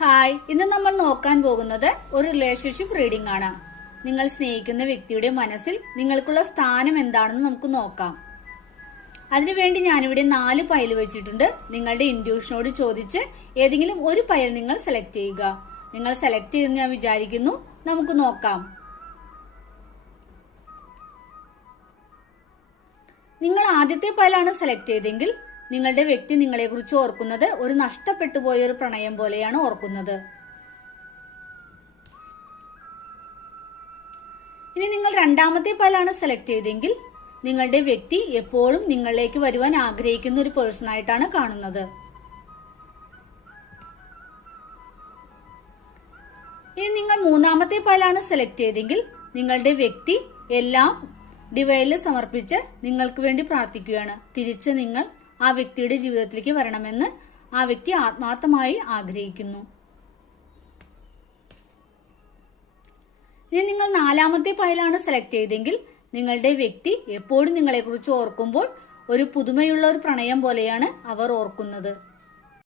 Hi, ഇന്ന് നമ്മൾ നോക്കാൻ പോകുന്നത് ഒരു റിലേഷൻഷിപ്പ് റീഡിംഗ് ആണ്. നിങ്ങൾ സ്നേഹിക്കുന്ന വ്യക്തിയുടെ മനസ്സിൽ നിങ്ങൾക്കുള്ള സ്ഥാനം എന്താണെന്ന് നമുക്ക് നോക്കാം. അതിനുവേണ്ടി ഞാനിവിടെ 4 പൈൽ വെച്ചിട്ടുണ്ട്. നിങ്ങളുടെ ഇൻഡ്യൂഷനോട് ചോദിച്ച് ഏതെങ്കിലും ഒരു പൈൽ നിങ്ങൾ സെലക്ട് ചെയ്യുക. നിങ്ങൾ സെലക്ട് ചെയ്തെന്ന് ഞാൻ വിചാരിക്കുന്നു. നമുക്ക് നോക്കാം. നിങ്ങൾ ആദ്യത്തെ പൈലാണ് സെലക്ട് ചെയ്തെങ്കിൽ നിങ്ങളുടെ വ്യക്തി നിങ്ങളെ കുറിച്ച് ഓർക്കുന്നത് ഒരു നഷ്ടപ്പെട്ടു പോയ ഒരു പ്രണയം പോലെയാണ് ഓർക്കുന്നത്. ഇനി നിങ്ങൾ രണ്ടാമത്തെ പൈലാണ് സെലക്ട് ചെയ്തെങ്കിൽ നിങ്ങളുടെ വ്യക്തി എപ്പോഴും നിങ്ങളിലേക്ക് വരുവാൻ ആഗ്രഹിക്കുന്ന ഒരു പേഴ്സൺ ആയിട്ടാണ് കാണുന്നത്. ഇനി നിങ്ങൾ മൂന്നാമത്തെ പൈലാണ് സെലക്ട് ചെയ്തെങ്കിൽ നിങ്ങളുടെ വ്യക്തി എല്ലാം ഡിവൈനിൽ സമർപ്പിച്ച് നിങ്ങൾക്ക് വേണ്ടി പ്രാർത്ഥിക്കുകയാണ്. തിരിച്ച് നിങ്ങൾ ആ വ്യക്തിയുടെ ജീവിതത്തിലേക്ക് വരണമെന്ന് ആ വ്യക്തി ആത്മാർത്ഥമായി ആഗ്രഹിക്കുന്നു. ഇനി നിങ്ങൾ നാലാമത്തെ പൈലാണ് സെലക്ട് ചെയ്തെങ്കിൽ നിങ്ങളുടെ വ്യക്തി എപ്പോഴും നിങ്ങളെക്കുറിച്ച് ഓർക്കുമ്പോൾ ഒരു പുതുമയുള്ള ഒരു പ്രണയം പോലെയാണ് അവർ ഓർക്കുന്നത്.